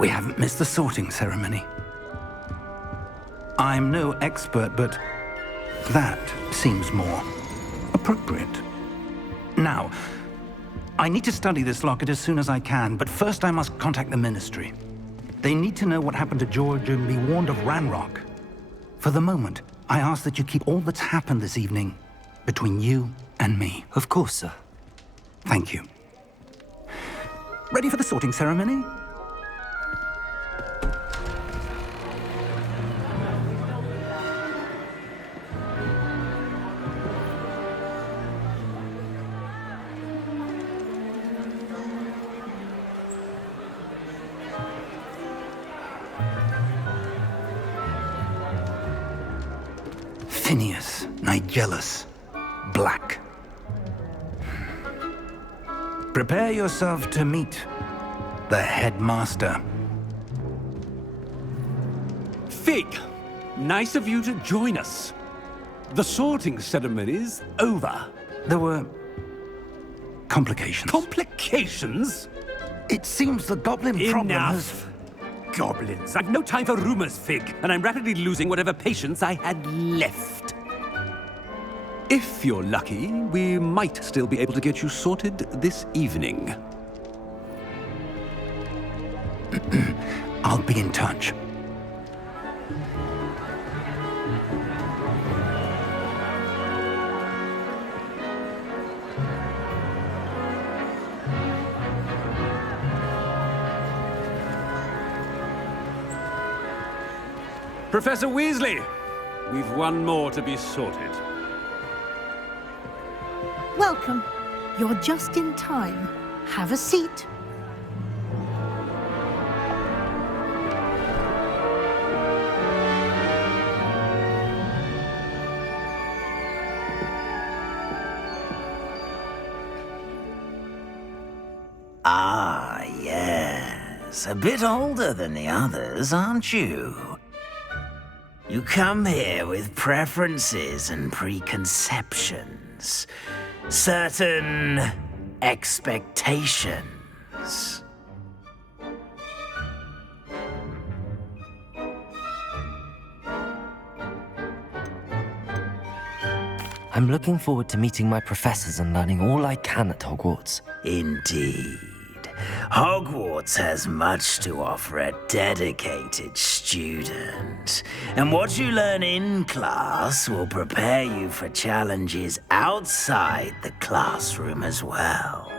We haven't missed the sorting ceremony. I'm no expert, but that seems more appropriate. Now, I need to study this locket as soon as I can, but first I must contact the Ministry. They need to know what happened to George and be warned of Ranrock. For the moment, I ask that you keep all that's happened this evening between you and me. Of course, sir. Thank you. Ready for the sorting ceremony? Phineas, Nigellus, Black. Prepare yourself to meet the headmaster. Fig, nice of you to join us. The sorting ceremony's over. There were complications. Complications? It seems the goblin problem has... Enough. Goblins. I've no time for rumors, Fig, and I'm rapidly losing whatever patience I had left. If you're lucky, we might still be able to get you sorted this evening. I'll be in touch. Professor Weasley, we've one more to be sorted. Welcome. You're just in time. Have a seat. Ah, yes. A bit older than the others, aren't you? You come here with preferences and preconceptions. Certain expectations. I'm looking forward to meeting my professors and learning all I can at Hogwarts. Indeed. Hogwarts has much to offer a dedicated student. And what you learn in class will prepare you for challenges outside the classroom as well.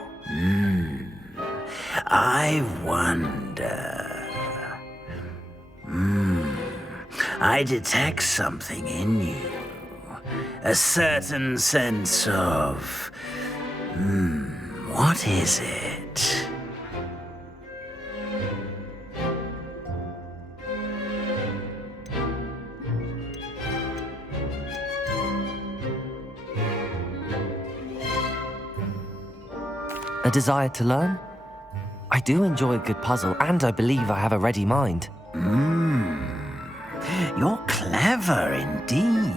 I wonder... I detect something in you. A certain sense of... what is it? A desire to learn? I do enjoy a good puzzle, and I believe I have a ready mind. You're clever indeed.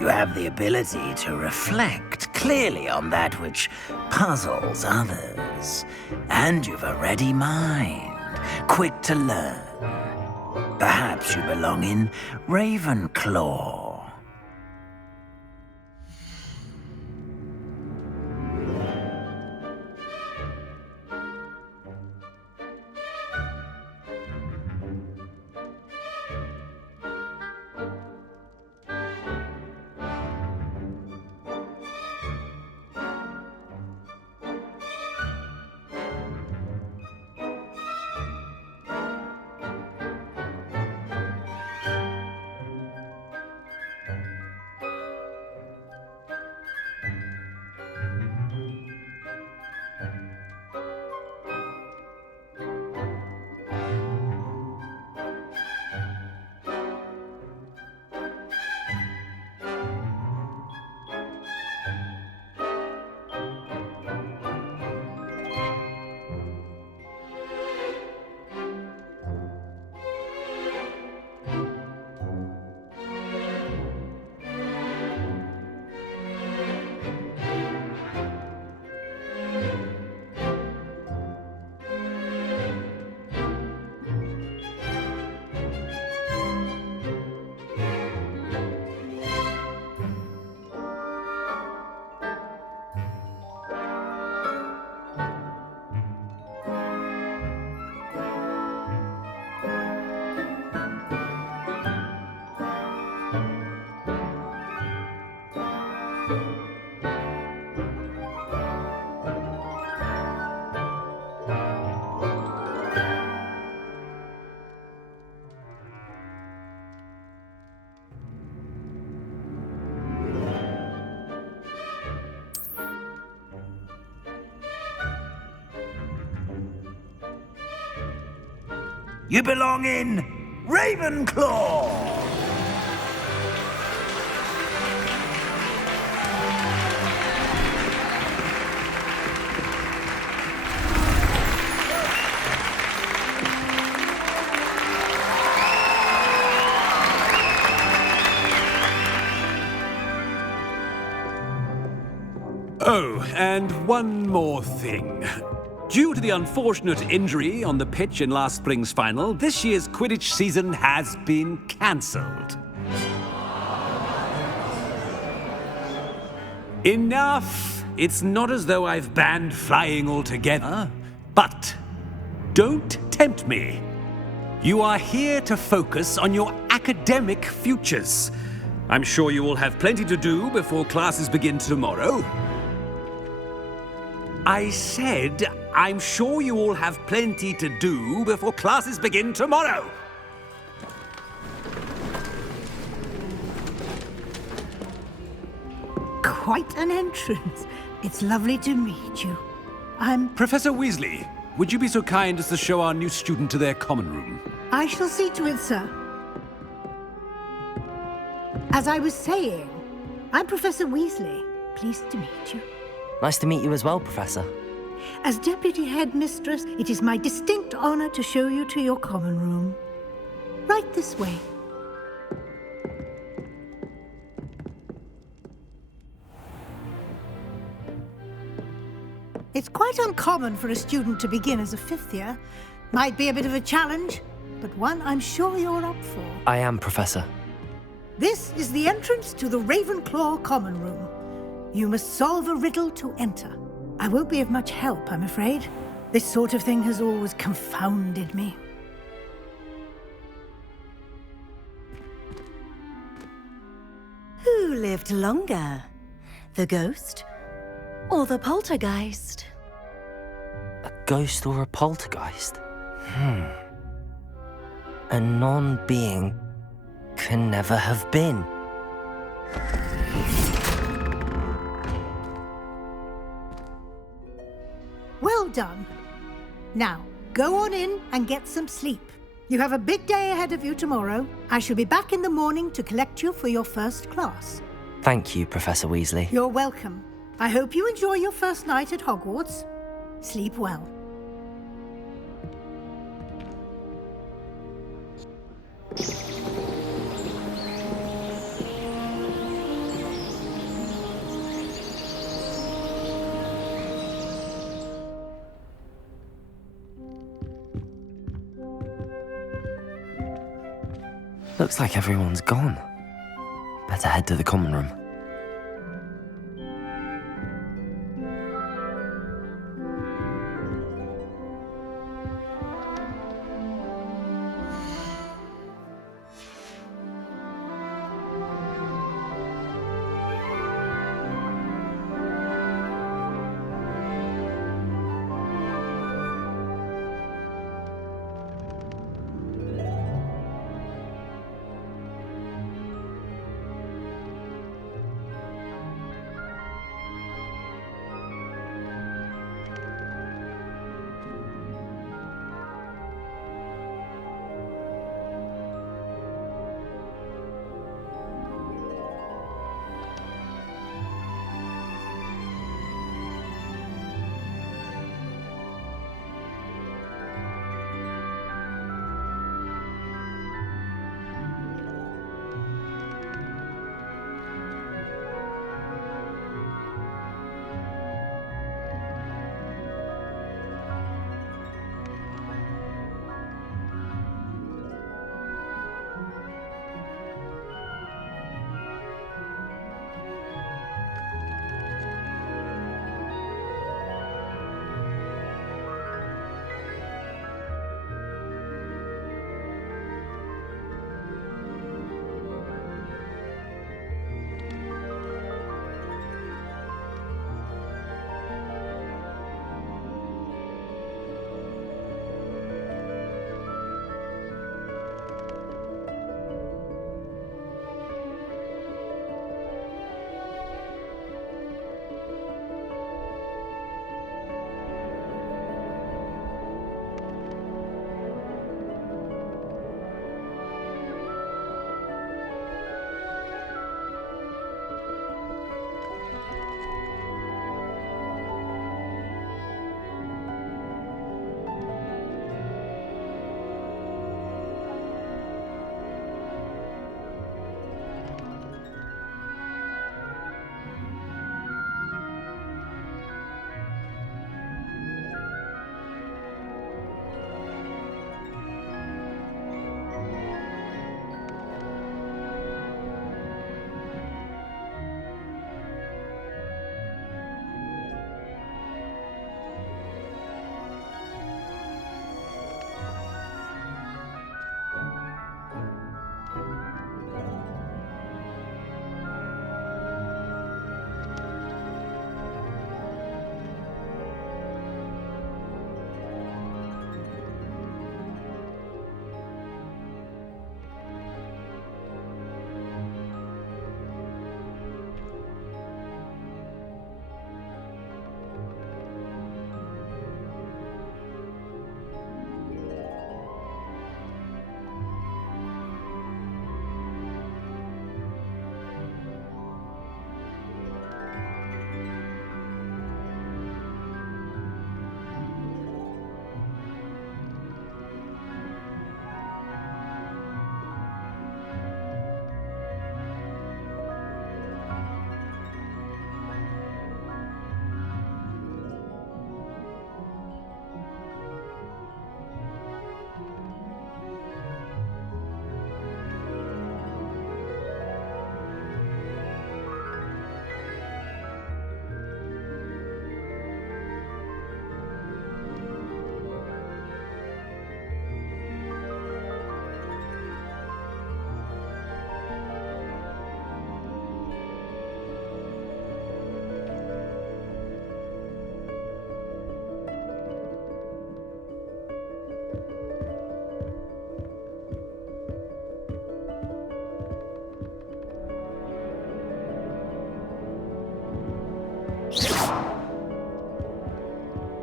You have the ability to reflect clearly on that which puzzles others. And you've a ready mind, quick to learn. Perhaps you belong in Ravenclaw. You belong in Ravenclaw! Oh, and one more thing. Due to the unfortunate injury on the pitch in last spring's final, this year's Quidditch season has been cancelled. Enough! It's not as though I've banned flying altogether, but don't tempt me. You are here to focus on your academic futures. I'm sure you will have plenty to do before classes begin tomorrow. I said, I'm sure you all have plenty to do before classes begin tomorrow. Quite an entrance. It's lovely to meet you. Professor Weasley, would you be so kind as to show our new student to their common room? I shall see to it, sir. As I was saying, I'm Professor Weasley. Pleased to meet you. Nice to meet you as well, Professor. As Deputy Headmistress, it is my distinct honor to show you to your common room. Right this way. It's quite uncommon for a student to begin as a fifth year. Might be a bit of a challenge, but one I'm sure you're up for. I am, Professor. This is the entrance to the Ravenclaw common room. You must solve a riddle to enter. I won't be of much help, I'm afraid. This sort of thing has always confounded me. Who lived longer? The ghost or the poltergeist? A ghost or a poltergeist? A non-being can never have been. Well done. Now, go on in and get some sleep. You have a big day ahead of you tomorrow. I shall be back in the morning to collect you for your first class. Thank you, Professor Weasley. You're welcome. I hope you enjoy your first night at Hogwarts. Sleep well. Looks like everyone's gone. Better head to the common room.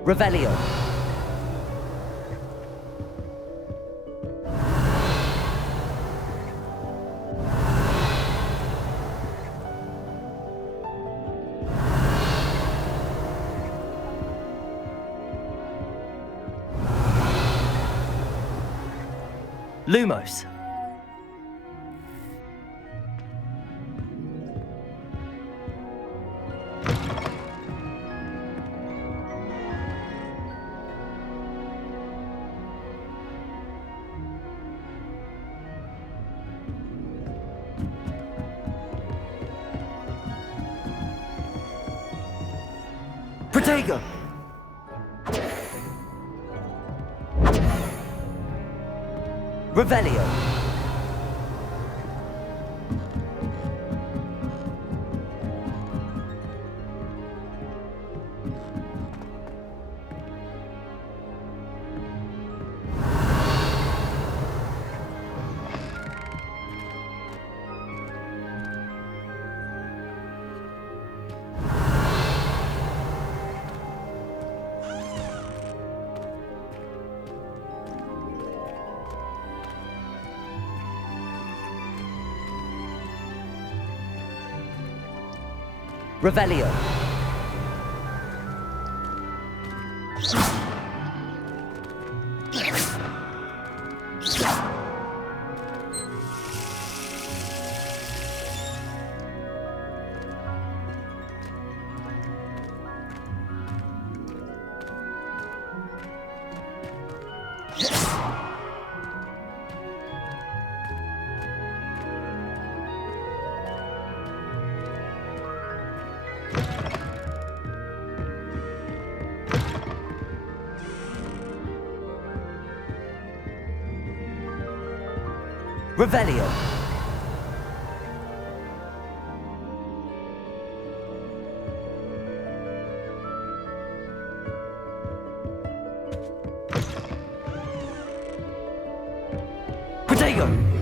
Revelio. Lumos. Protego. Revelio. Revelio. Revelio. Protego.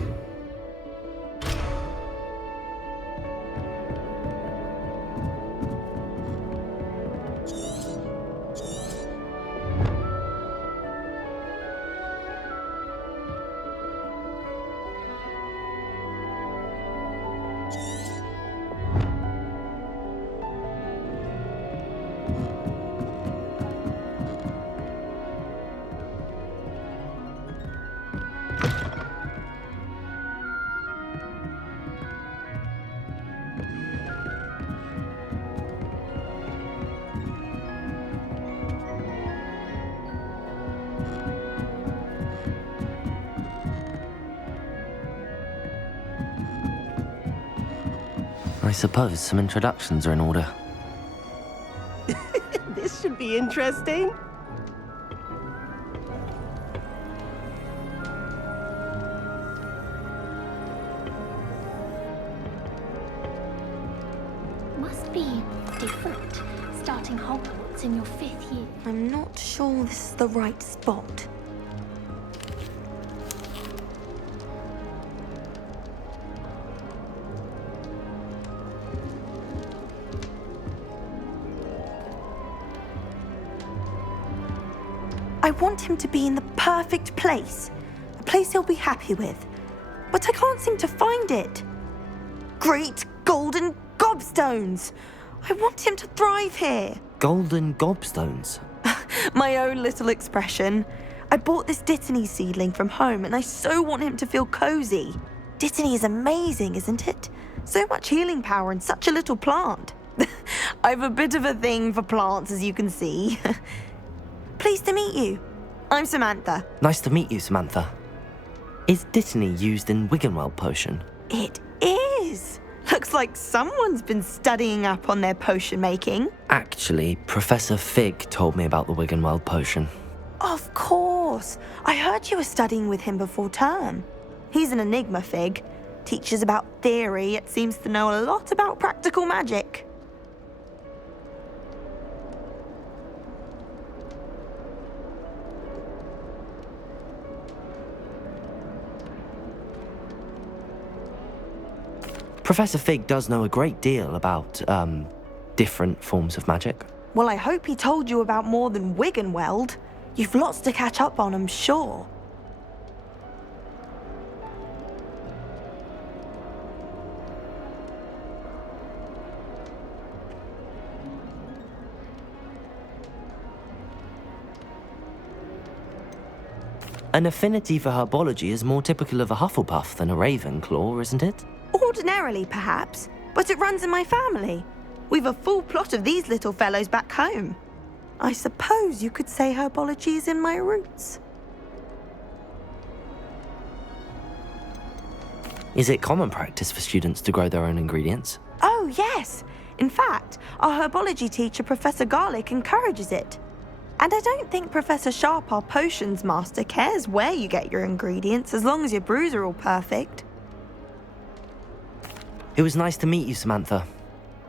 I suppose some introductions are in order. This should be interesting. Must be different, starting Hogwarts in your 5th year. I'm not sure this is the right spot. I want him to be in the perfect place. A place he'll be happy with. But I can't seem to find it. Great golden gobstones! I want him to thrive here. Golden gobstones. My own little expression. I bought this Dittany seedling from home and I so want him to feel cozy. Dittany is amazing, isn't it? So much healing power in such a little plant. I've a bit of a thing for plants, as you can see. Pleased to meet you. I'm Samantha. Nice to meet you, Samantha. Is Dittany used in Wiggenweld potion? It is. Looks like someone's been studying up on their potion making. Actually, Professor Fig told me about the Wiggenweld potion. Of course. I heard you were studying with him before term. He's an enigma, Fig. Teaches about theory, yet seems to know a lot about practical magic. Professor Fig does know a great deal about, different forms of magic. Well, I hope he told you about more than Wiggenweld. You've lots to catch up on, I'm sure. An affinity for herbology is more typical of a Hufflepuff than a Ravenclaw, isn't it? Ordinarily, perhaps, but it runs in my family. We've a full plot of these little fellows back home. I suppose you could say herbology is in my roots. Is it common practice for students to grow their own ingredients? Oh, yes. In fact, our herbology teacher, Professor Garlick, encourages it. And I don't think Professor Sharp, our potions master, cares where you get your ingredients as long as your brews are all perfect. It was nice to meet you, Samantha.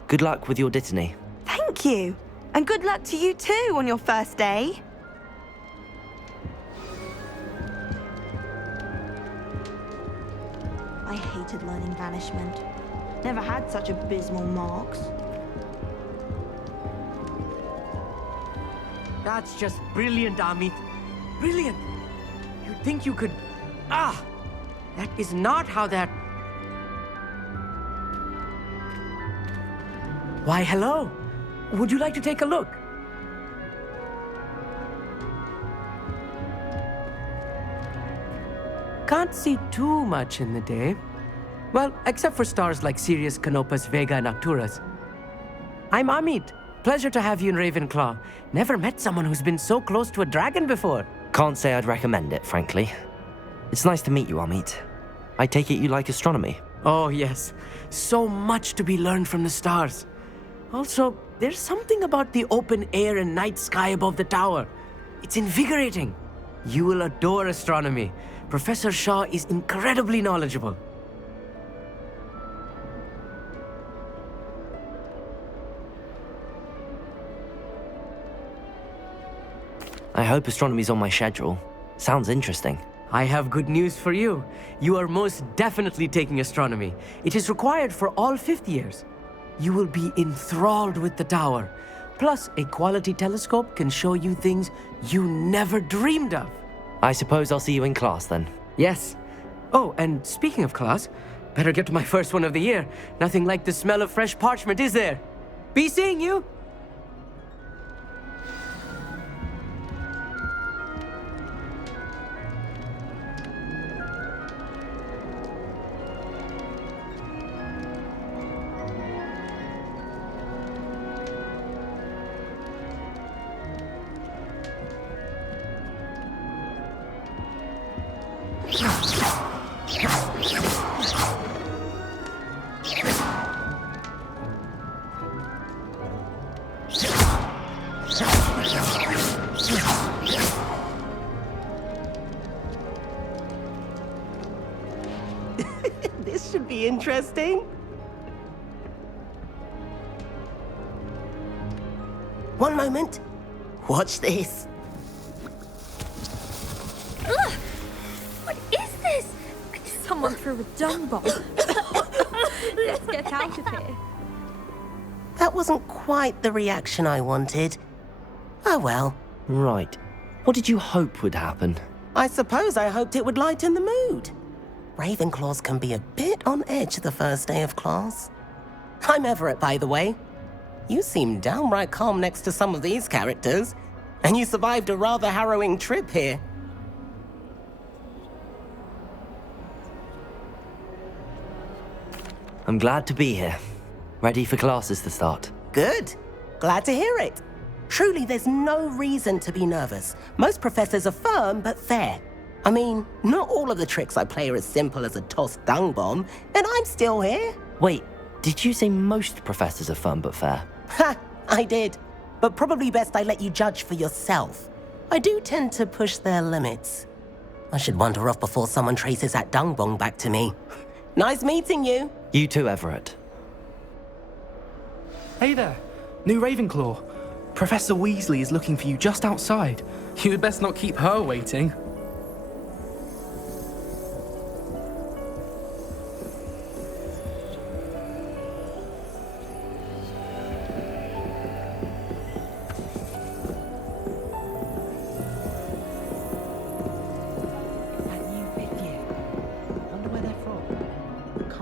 Good luck with your Dittany. Thank you. And good luck to you too on your first day. I hated learning banishment. Never had such abysmal marks. That's just brilliant, Amit. Brilliant. You'd think you could... that is not how that... Why, hello. Would you like to take a look? Can't see too much in the day. Well, except for stars like Sirius, Canopus, Vega, and Arcturus. I'm Amit. Pleasure to have you in Ravenclaw. Never met someone who's been so close to a dragon before. Can't say I'd recommend it, frankly. It's nice to meet you, Amit. I take it you like astronomy. Oh, yes. So much to be learned from the stars. Also, there's something about the open air and night sky above the tower. It's invigorating. You will adore astronomy. Professor Shaw is incredibly knowledgeable. I hope astronomy's on my schedule. Sounds interesting. I have good news for you. You are most definitely taking astronomy. It is required for all fifth years. You will be enthralled with the tower. Plus, a quality telescope can show you things you never dreamed of. I suppose I'll see you in class then. Yes. Oh, and speaking of class, better get to my first one of the year. Nothing like the smell of fresh parchment, is there? Be seeing you! This should be interesting. One moment. Watch this. Ugh! What is this? Someone threw a dung bomb. Let's get out of here. That wasn't quite the reaction I wanted. Oh well. Right. What did you hope would happen? I suppose I hoped it would lighten the mood. Ravenclaws can be a bit on edge the first day of class. I'm Everett, by the way. You seem downright calm next to some of these characters, and you survived a rather harrowing trip here. I'm glad to be here. Ready for classes to start. Good. Glad to hear it. Truly, there's no reason to be nervous. Most professors are firm but fair. I mean, not all of the tricks I play are as simple as a tossed dung bomb, and I'm still here. Wait, did you say most professors are firm but fair? Ha! I did. But probably best I let you judge for yourself. I do tend to push their limits. I should wander off before someone traces that dung bomb back to me. Nice meeting you. You too, Everett. Hey there, new Ravenclaw. Professor Weasley is looking for you just outside. You'd best not keep her waiting.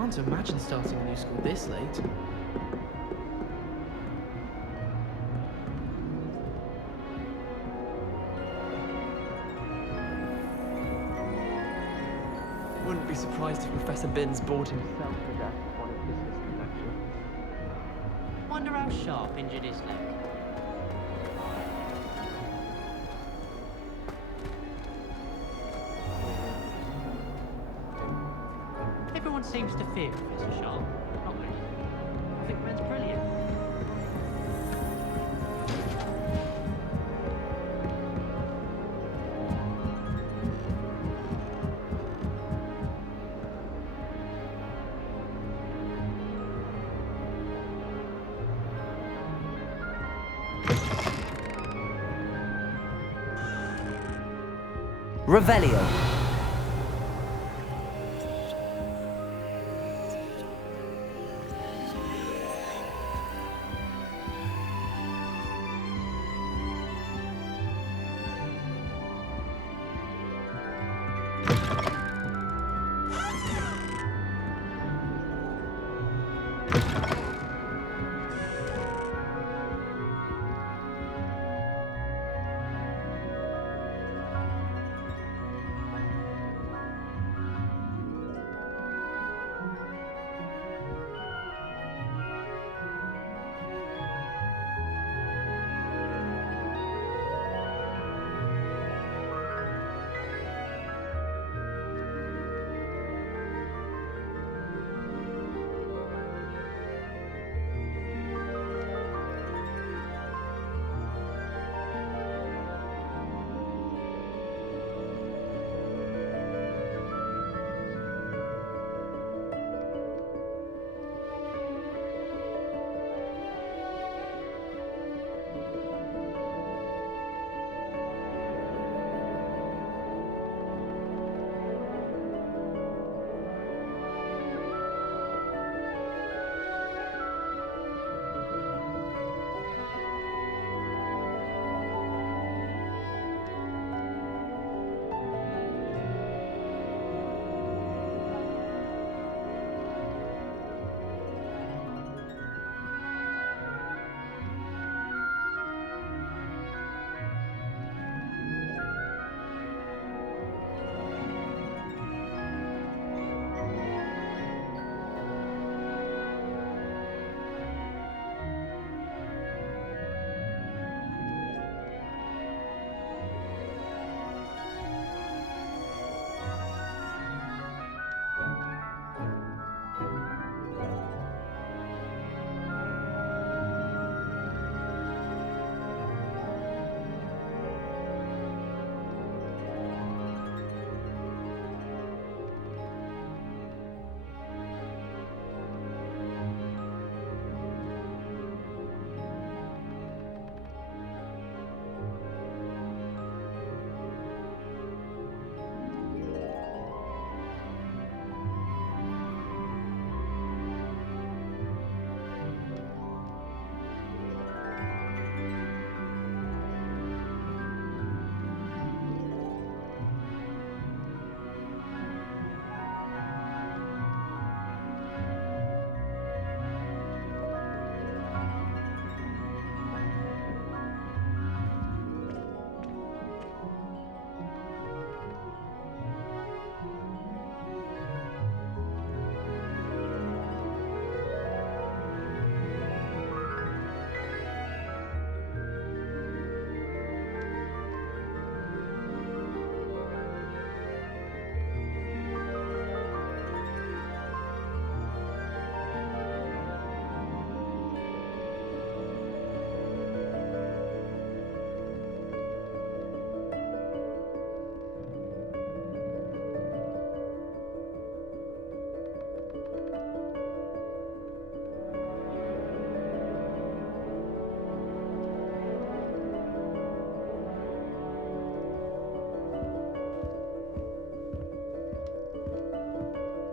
can't imagine starting a new school this late. Wouldn't be surprised if Professor Binns bored himself to death with one of his history lectures. Wonder how Sharp injured his leg. Everyone seems to fear Professor Sharp. Not really. I think Ben's brilliant. Revelio.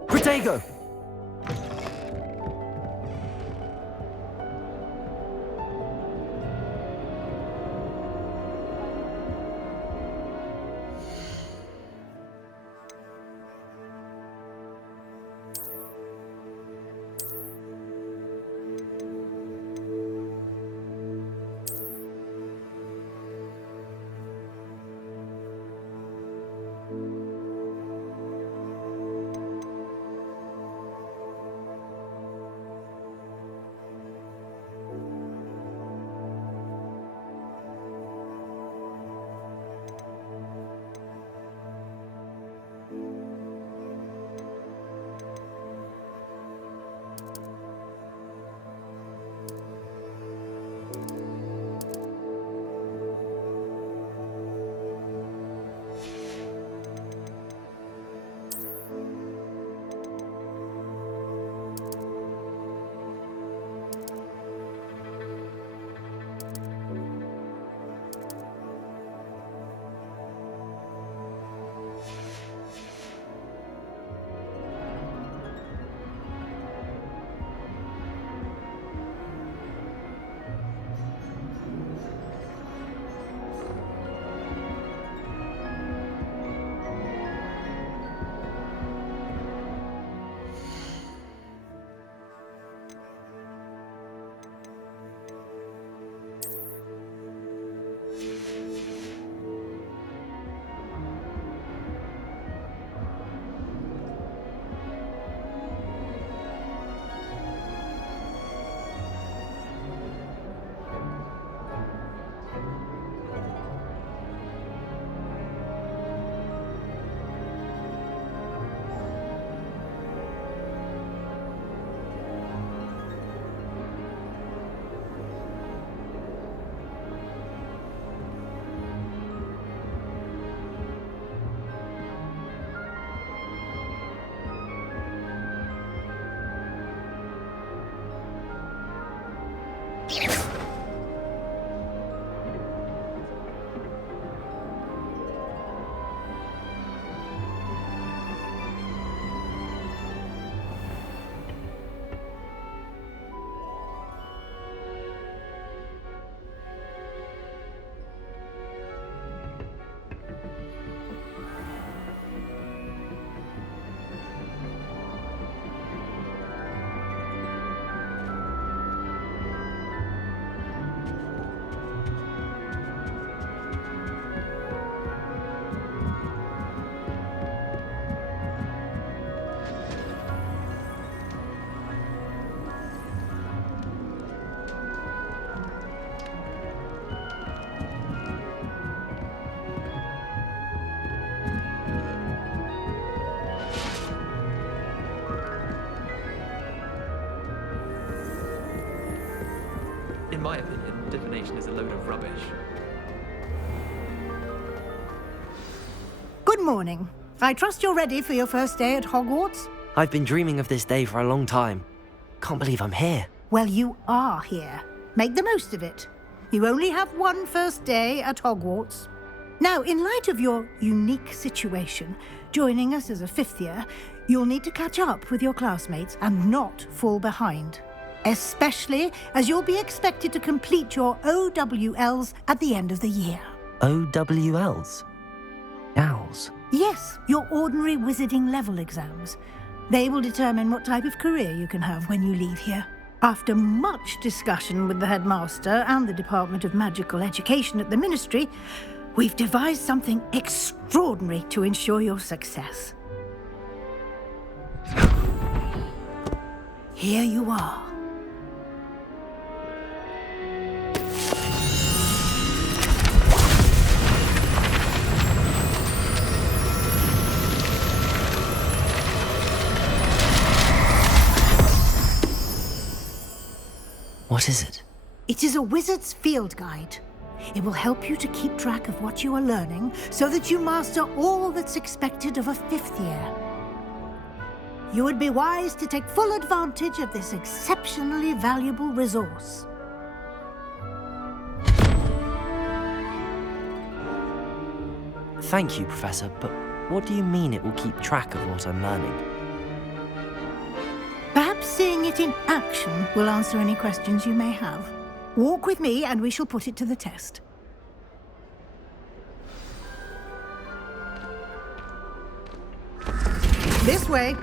Protego! In my opinion, divination is a load of rubbish. Good morning. I trust you're ready for your first day at Hogwarts? I've been dreaming of this day for a long time. Can't believe I'm here. Well, you are here. Make the most of it. You only have one first day at Hogwarts. Now, in light of your unique situation, joining us as a fifth year, you'll need to catch up with your classmates and not fall behind. Especially as you'll be expected to complete your OWLs at the end of the year. OWLs? Owls? Yes, your ordinary wizarding level exams. They will determine what type of career you can have when you leave here. After much discussion with the headmaster and the Department of Magical Education at the Ministry, we've devised something extraordinary to ensure your success. Here you are. What is it? It is a wizard's field guide. It will help you to keep track of what you are learning so that you master all that's expected of a fifth year. You would be wise to take full advantage of this exceptionally valuable resource. Thank you, Professor, but what do you mean it will keep track of what I'm learning? Perhaps seeing it in action will answer any questions you may have. Walk with me and we shall put it to the test. This way.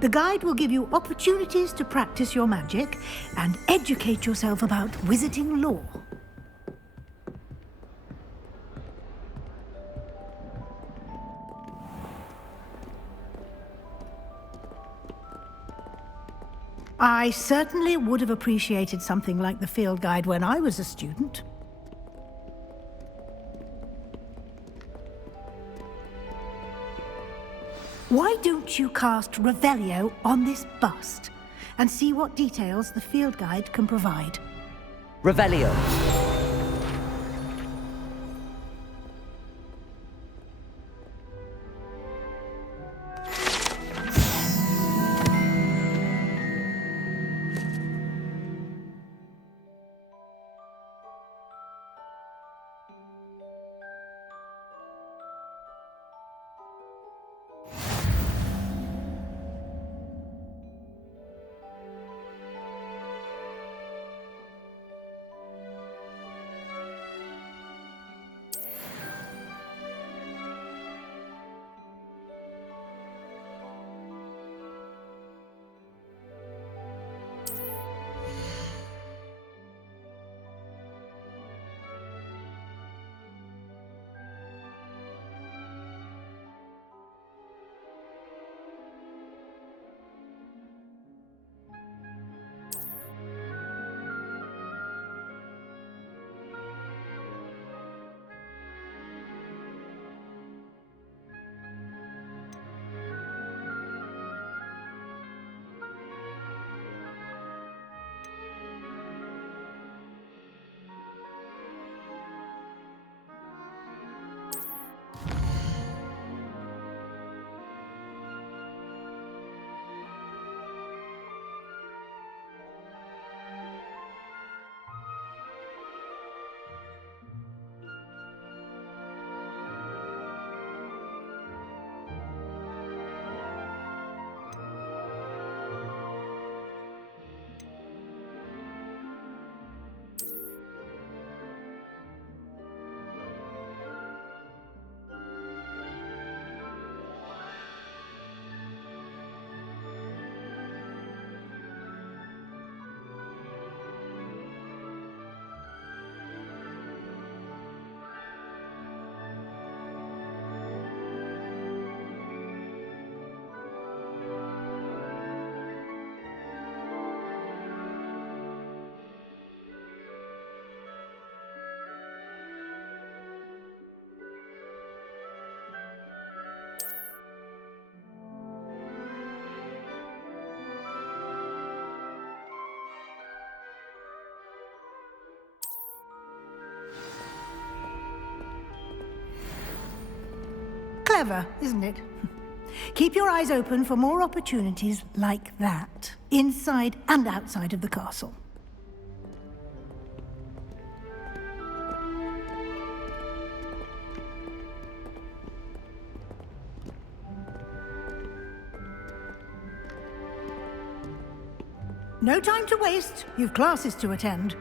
The guide will give you opportunities to practice your magic and educate yourself about wizarding lore. I certainly would have appreciated something like the field guide when I was a student. Why don't you cast Revelio on this bust and see what details the field guide can provide? Revelio. Clever, isn't it? Keep your eyes open for more opportunities like that, inside and outside of the castle. No time to waste. You've classes to attend.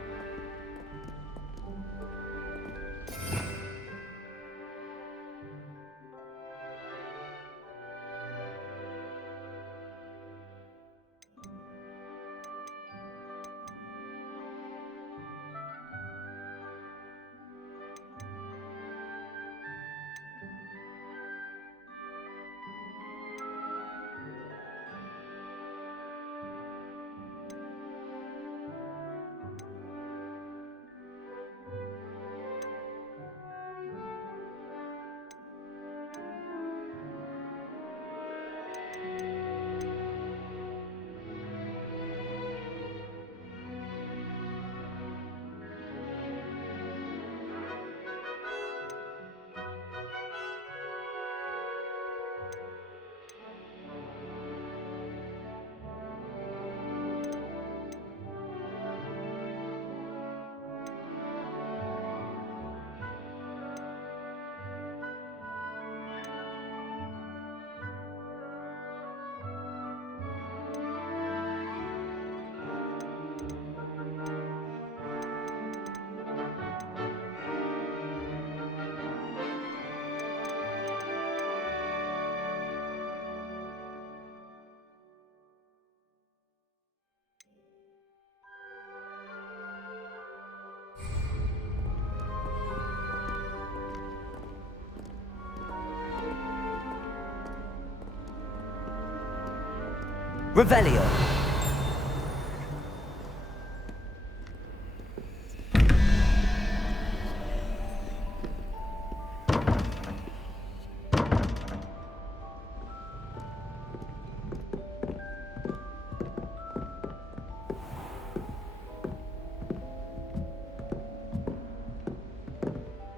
Revelio.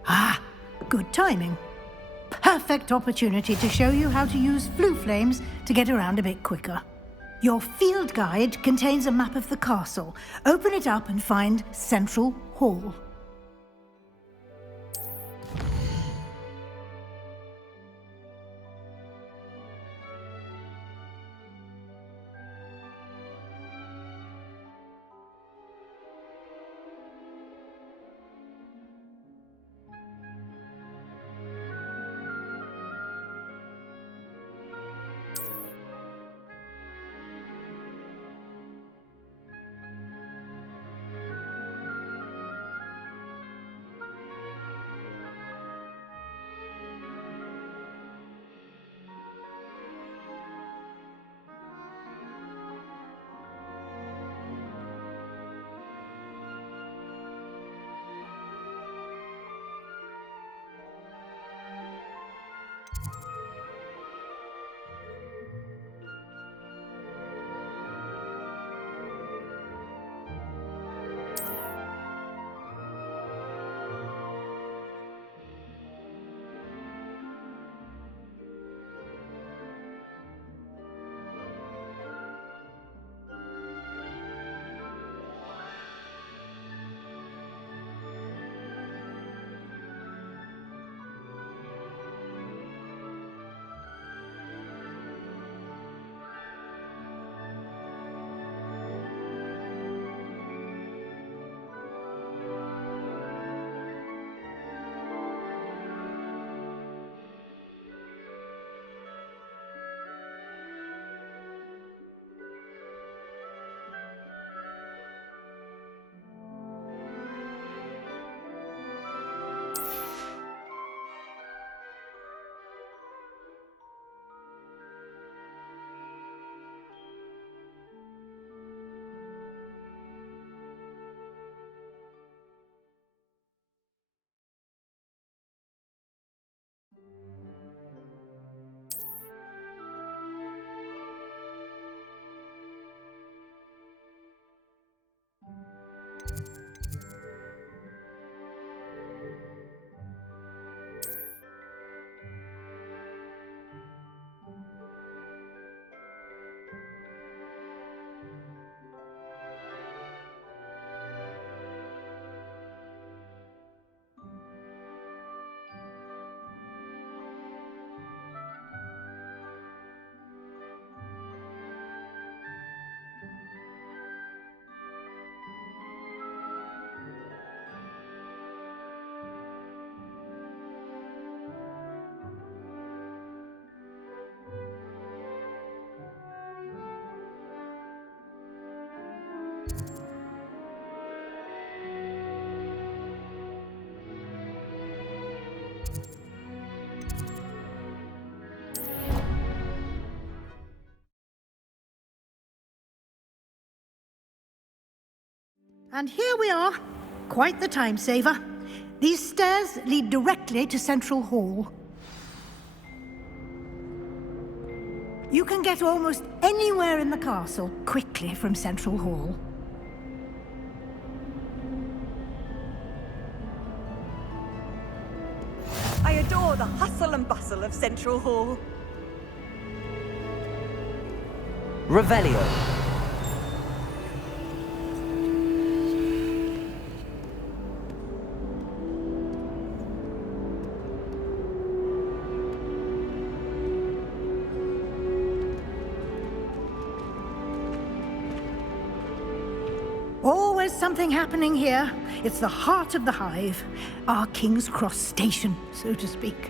Ah, good timing. Perfect opportunity to show you how to use flue flames to get around a bit quicker. Your field guide contains a map of the castle. Open it up and find Central Hall. And here we are. Quite the time saver. These stairs lead directly to Central Hall. You can get almost anywhere in the castle quickly from Central Hall. I adore the hustle and bustle of Central Hall. Revelio. Always something happening here. It's the heart of the hive. Our King's Cross station, so to speak.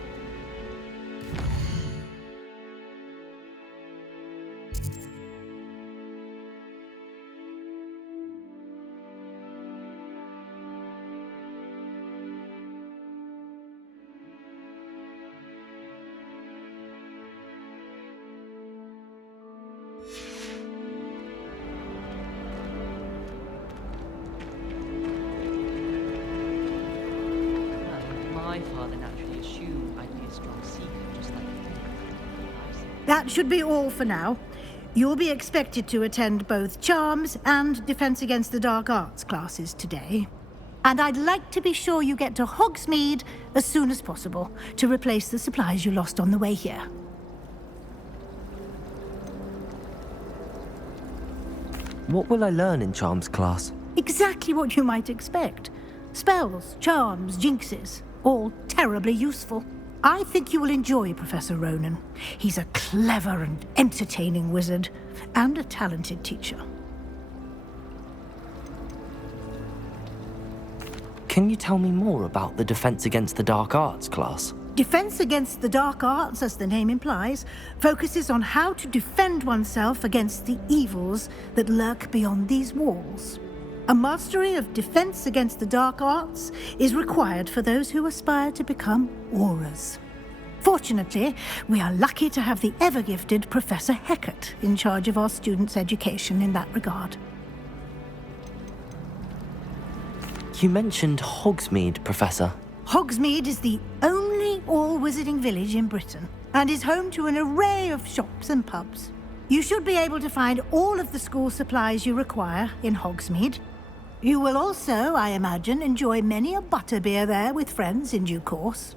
My father naturally assumed I'd be a strong seeker, just like you. That should be all for now. You'll be expected to attend both Charms and Defense Against the Dark Arts classes today. And I'd like to be sure you get to Hogsmeade as soon as possible to replace the supplies you lost on the way here. What will I learn in Charms class? Exactly what you might expect. Spells, charms, jinxes, all terribly useful. I think you will enjoy Professor Ronan. He's a clever and entertaining wizard, and a talented teacher. Can you tell me more about the Defense Against the Dark Arts class? Defense Against the Dark Arts, as the name implies, focuses on how to defend oneself against the evils that lurk beyond these walls. A mastery of Defense Against the Dark Arts is required for those who aspire to become Auras. Fortunately, we are lucky to have the ever-gifted Professor Hecat in charge of our students' education in that regard. You mentioned Hogsmeade, Professor. Hogsmeade is the only all-wizarding village in Britain and is home to an array of shops and pubs. You should be able to find all of the school supplies you require in Hogsmeade. You will also, I imagine, enjoy many a butterbeer there with friends in due course.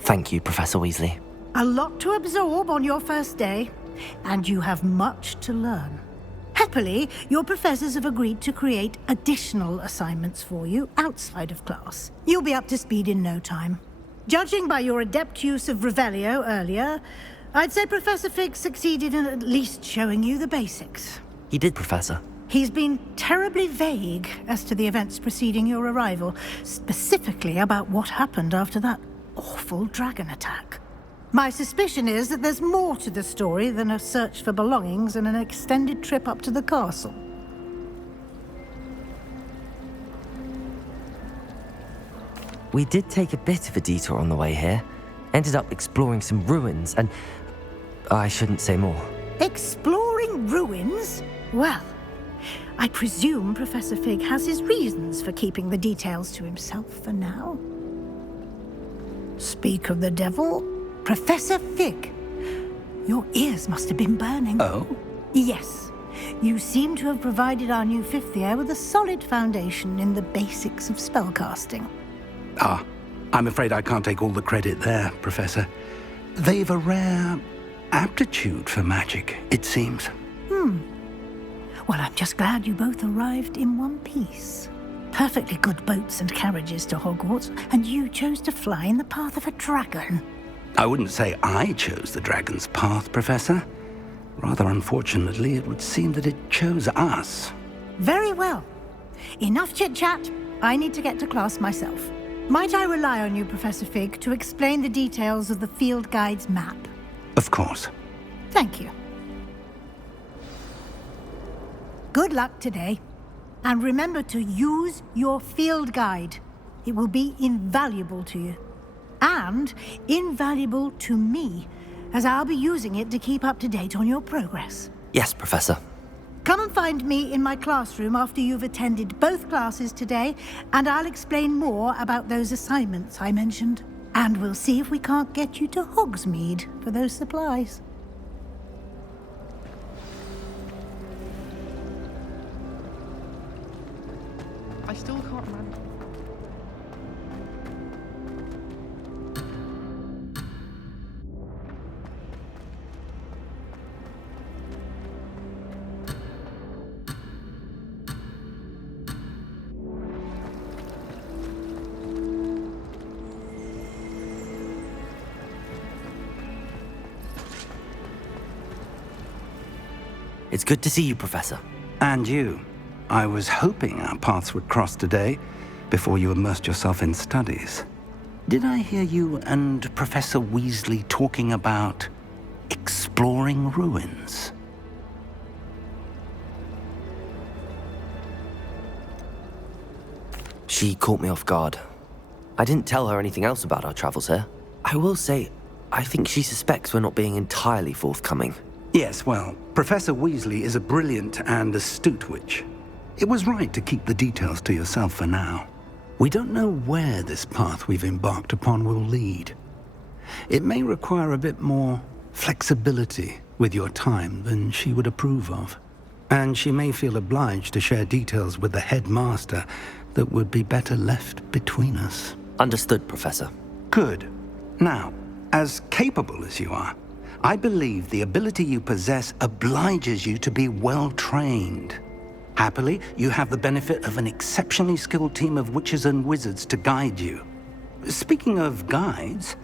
Thank you, Professor Weasley. A lot to absorb on your first day, and you have much to learn. Happily, your professors have agreed to create additional assignments for you outside of class. You'll be up to speed in no time. Judging by your adept use of Revelio earlier, I'd say Professor Fig succeeded in at least showing you the basics. He did, Professor. He's been terribly vague as to the events preceding your arrival, specifically about what happened after that awful dragon attack. My suspicion is that there's more to the story than a search for belongings and an extended trip up to the castle. We did take a bit of a detour on the way here. Ended up exploring some ruins and... I shouldn't say more. Exploring ruins? Well, I presume Professor Fig has his reasons for keeping the details to himself for now. Speak of the devil, Professor Fig. Your ears must have been burning. Oh? Yes. You seem to have provided our new fifth year with a solid foundation in the basics of spellcasting. Ah, I'm afraid I can't take all the credit there, Professor. They've a rare aptitude for magic, it seems. Well, I'm just glad you both arrived in one piece. Perfectly good boats and carriages to Hogwarts, and you chose to fly in the path of a dragon. I wouldn't say I chose the dragon's path, Professor. Rather unfortunately, it would seem that it chose us. Very well. Enough chit-chat. I need to get to class myself. Might I rely on you, Professor Fig, to explain the details of the field guide's map? Of course. Thank you. Good luck today. And remember to use your field guide. It will be invaluable to you. And invaluable to me, as I'll be using it to keep up to date on your progress. Yes, Professor. Come and find me in my classroom after you've attended both classes today, and I'll explain more about those assignments I mentioned. And we'll see if we can't get you to Hogsmeade for those supplies. I still can't manage. It's good to see you, Professor. And you. I was hoping our paths would cross today, before you immersed yourself in studies. Did I hear you and Professor Weasley talking about exploring ruins? She caught me off guard. I didn't tell her anything else about our travels here. I will say, I think she suspects we're not being entirely forthcoming. Yes, well, Professor Weasley is a brilliant and astute witch. It was right to keep the details to yourself for now. We don't know where this path we've embarked upon will lead. It may require a bit more flexibility with your time than she would approve of. And she may feel obliged to share details with the headmaster that would be better left between us. Understood, Professor. Good. Now, as capable as you are, I believe the ability you possess obliges you to be well-trained. Happily, you have the benefit of an exceptionally skilled team of witches and wizards to guide you. Speaking of guides,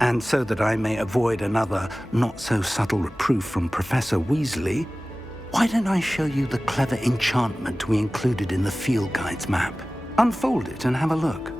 and so that I may avoid another not-so-subtle reproof from Professor Weasley, why don't I show you the clever enchantment we included in the field guide's map? Unfold it and have a look.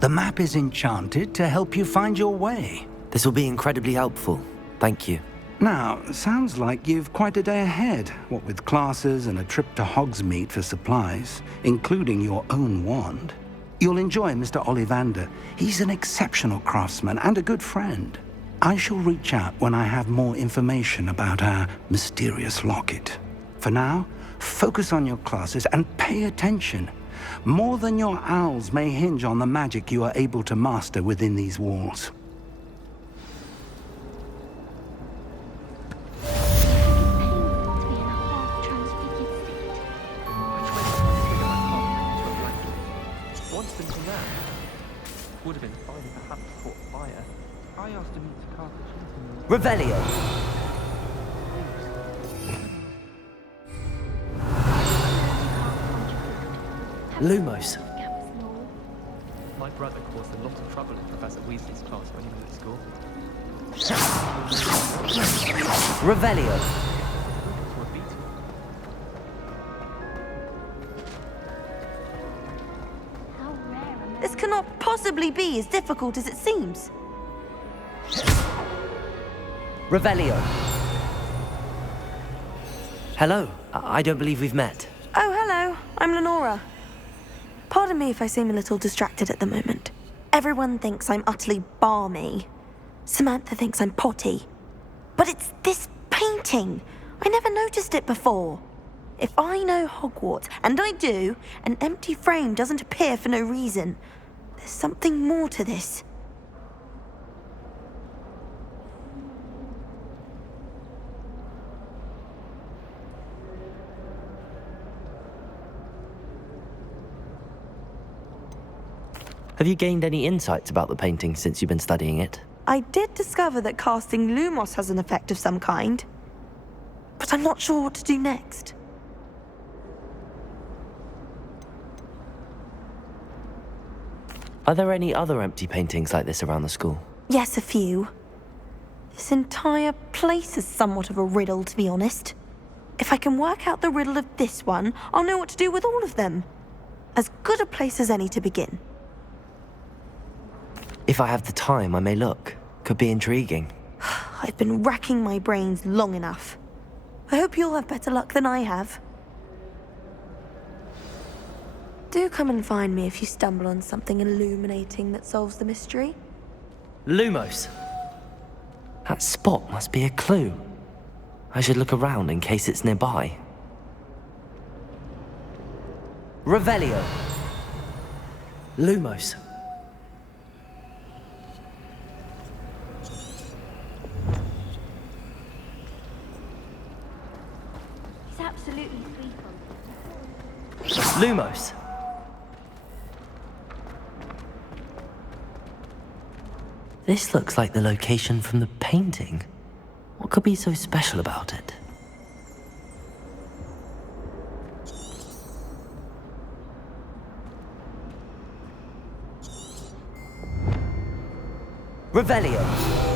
The map is enchanted to help you find your way. This will be incredibly helpful. Thank you. Now, sounds like you've quite a day ahead, what with classes and a trip to Hogsmeade for supplies, including your own wand. You'll enjoy Mr. Ollivander. He's an exceptional craftsman and a good friend. I shall reach out when I have more information about our mysterious locket. For now, focus on your classes and pay attention. More than your owls may hinge on the magic you are able to master within these walls. Once thinking that would have been fine if I hadn't caught fire. I asked him to cast a cheating. Revelio. Lumos. My brother caused a lot of trouble in Professor Weasley's class when he was at school. Revelio. possibly be as difficult as it seems. Revelio. Hello. I don't believe we've met. Oh, hello. I'm Lenora. Pardon me if I seem a little distracted at the moment. Everyone thinks I'm utterly balmy. Samantha thinks I'm potty. But it's this painting. I never noticed it before. If I know Hogwarts, and I do, an empty frame doesn't appear for no reason. There's something more to this. Have you gained any insights about the painting since you've been studying it? I did discover that casting Lumos has an effect of some kind. But I'm not sure what to do next. Are there any other empty paintings like this around the school? Yes, a few. This entire place is somewhat of a riddle, to be honest. If I can work out the riddle of this one, I'll know what to do with all of them. As good a place as any to begin. If I have the time, I may look. Could be intriguing. I've been racking my brains long enough. I hope you'll have better luck than I have. Do come and find me if you stumble on something illuminating that solves the mystery. Lumos. That spot must be a clue. I should look around in case it's nearby. Revelio. Lumos. He's absolutely sleeping. Lumos. This looks like the location from the painting. What could be so special about it? Revelio.